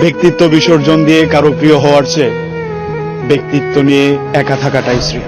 ব্যক্তিত্ব বিসর্জন দিয়ে কারও প্রিয় হওয়ার চেয়ে ব্যক্তিত্ব নিয়ে একা থাকাটাই শ্রী